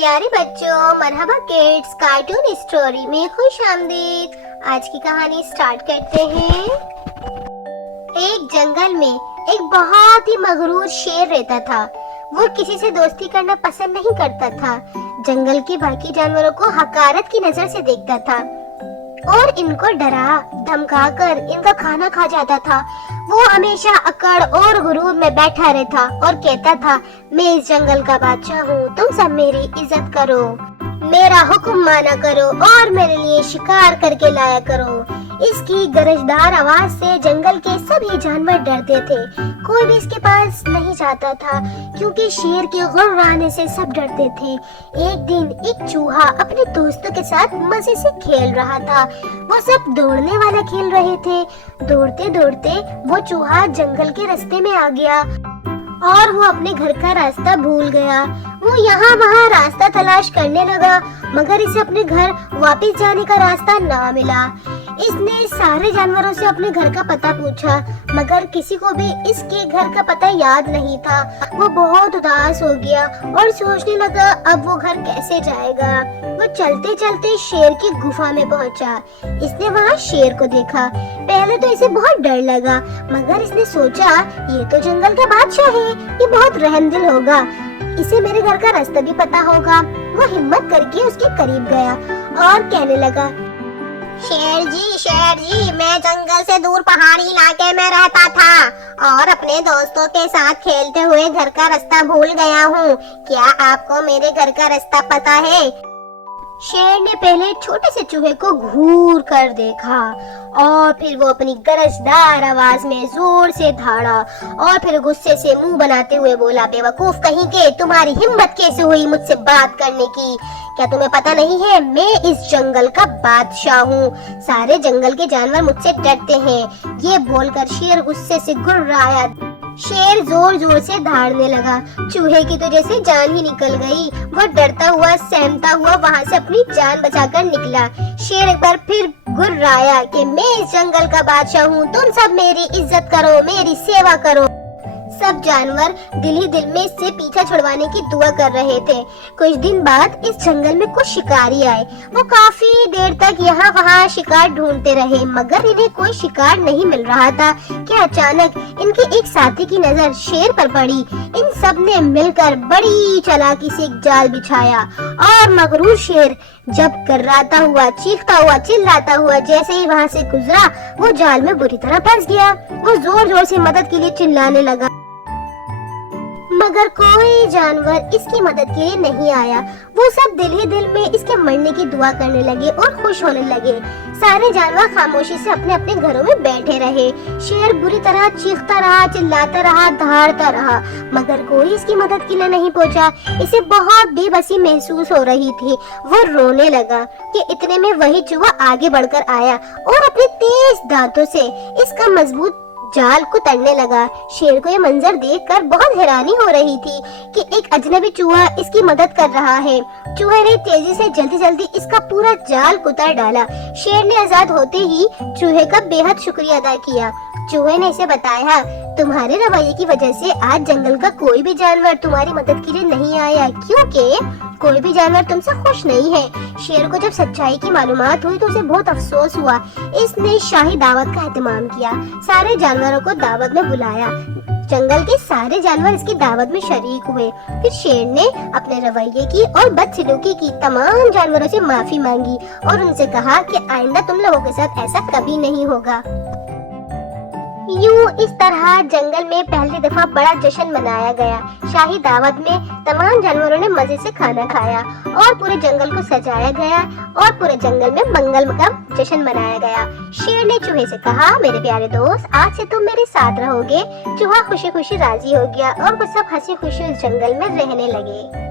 प्यारे बच्चों, मरहबा kids cartoon story में खुश आमदीद। आज की कहानी स्टार्ट करते हैं। एक जंगल में एक बहुत ही मगरूर शेर रहता था। वो किसी से दोस्ती करना पसंद नहीं करता था। जंगल के बाकी जानवरों को हकारत की नजर से देखता था और इनको डरा धमका कर इनका खाना खा जाता था। वो हमेशा अकड़ और गुरूर में बैठा रहता और कहता था, मैं इस जंगल का बादशाह हूँ, तुम सब मेरी इज्जत करो, मेरा हुक्म माना करो और मेरे लिए शिकार करके लाया करो। इसकी गरजदार आवाज से जंगल के सभी जानवर डरते थे। कोई भी इसके पास नहीं जाता था क्योंकि शेर के गुर्राने से सब डरते थे। एक दिन एक चूहा अपने दोस्तों के साथ मजे से खेल रहा था। वो सब दौड़ने वाला खेल रहे थे। दौड़ते दौड़ते वो चूहा जंगल के रास्ते में आ गया और वो अपने घर का रास्ता भूल गया। वो यहाँ वहाँ रास्ता तलाश करने लगा मगर इसे अपने घर वापस जाने का रास्ता ना मिला। इसने सारे जानवरों से अपने घर का पता पूछा मगर किसी को भी इसके घर का पता याद नहीं था। वो बहुत उदास हो गया और सोचने लगा अब वो घर कैसे जाएगा। वो चलते चलते शेर की गुफा में पहुंचा। इसने वहाँ शेर को देखा। पहले तो इसे बहुत डर लगा मगर इसने सोचा ये तो जंगल का बादशाह है, ये बहुत रहमदिल होगा, इसे मेरे घर का रास्ता भी पता होगा। वो हिम्मत करके उसके करीब गया और कहने लगा, शेर जी, मैं जंगल से दूर पहाड़ी इलाके में रहता था और अपने दोस्तों के साथ खेलते हुए घर का रास्ता भूल गया हूँ। क्या आपको मेरे घर का रास्ता पता है? शेर ने पहले छोटे से चूहे को घूर कर देखा और फिर वो अपनी गरजदार आवाज में जोर से दहाड़ा और फिर गुस्से से मुंह बनाते हुए बोला, बेवकूफ कहीं के, तुम्हारी हिम्मत कैसे हुई मुझसे बात करने की? क्या तुम्हें पता नहीं है मैं इस जंगल का बादशाह हूँ, सारे जंगल के जानवर मुझसे डरते हैं। ये बोलकर शेर गुस्से से गुर्राया। शेर जोर जोर से दहाड़ने लगा। चूहे की तो जैसे जान ही निकल गई। वो डरता हुआ सहमता हुआ वहाँ से अपनी जान बचाकर निकला। शेर एक बार फिर गुर्राया कि मैं इस जंगल का बादशाह हूँ, तुम सब मेरी इज्जत करो, मेरी सेवा करो। सब जानवर दिल ही दिल में इससे पीछा छुड़वाने की दुआ कर रहे थे। कुछ दिन बाद इस जंगल में कुछ शिकारी आए। वो काफी देर तक यहाँ वहाँ शिकार ढूंढते रहे मगर इन्हें कोई शिकार नहीं मिल रहा था कि अचानक इनके एक साथी की नजर शेर पर पड़ी। इन सब ने मिलकर बड़ी चालाकी से एक जाल बिछाया और मगरूर शेर जब कर्राता हुआ, चीखता हुआ, चिल्लाता हुआ जैसे ही वहाँ से गुजरा, वो जाल में बुरी तरह फंस गया। वो जोर जोर से मदद के लिए चिल्लाने लगा मगर कोई जानवर इसकी मदद के लिए नहीं आया। वो सब दिल ही दिल में इसके मरने की दुआ करने लगे और खुश होने लगे। सारे जानवर खामोशी से अपने अपने घरों में बैठे रहे। शेर बुरी तरह चीखता रहा, चिल्लाता रहा, दहाड़ता रहा मगर कोई इसकी मदद के लिए नहीं पहुंचा। इसे बहुत बेबसी महसूस हो रही थी। वो रोने लगा कि इतने में वही चूहा आगे बढ़कर आया और अपने तेज दांतों से इसका मजबूत जाल को तड़ने लगा। शेर को ये मंजर देखकर बहुत हैरानी हो रही थी कि एक अजनबी चूहा इसकी मदद कर रहा है। चूहे ने तेजी से जल्दी जल्दी इसका पूरा जाल कुतर डाला। शेर ने आजाद होते ही चूहे का बेहद शुक्रिया अदा किया। चूहे ने इसे बताया, तुम्हारे रवैये की वजह से आज जंगल का कोई भी जानवर तुम्हारी मदद के लिए नहीं आया क्योंकि कोई भी जानवर तुमसे खुश नहीं है। शेर को जब सच्चाई की मालूमात हुई तो उसे बहुत अफसोस हुआ। इसने शाही दावत का एहतमाम किया, सारे जानवरों को दावत में बुलाया। जंगल के सारे जानवर इसकी दावत में शरीक हुए। फिर शेर ने अपने रवैये की और बदसलूकी की तमाम जानवरों से माफी मांगी और उनसे कहा कि आइंदा तुम लोगों के साथ ऐसा कभी नहीं होगा। यूं इस तरह जंगल में पहली दफा बड़ा जश्न मनाया गया। शाही दावत में तमाम जानवरों ने मजे से खाना खाया और पूरे जंगल को सजाया गया और पूरे जंगल में मंगल का जश्न मनाया गया। शेर ने चूहे से कहा, मेरे प्यारे दोस्त, आज से तुम मेरे साथ रहोगे। चूहा खुशी खुशी राजी हो गया और वो सब हंसी खुशी उस जंगल में रहने लगे।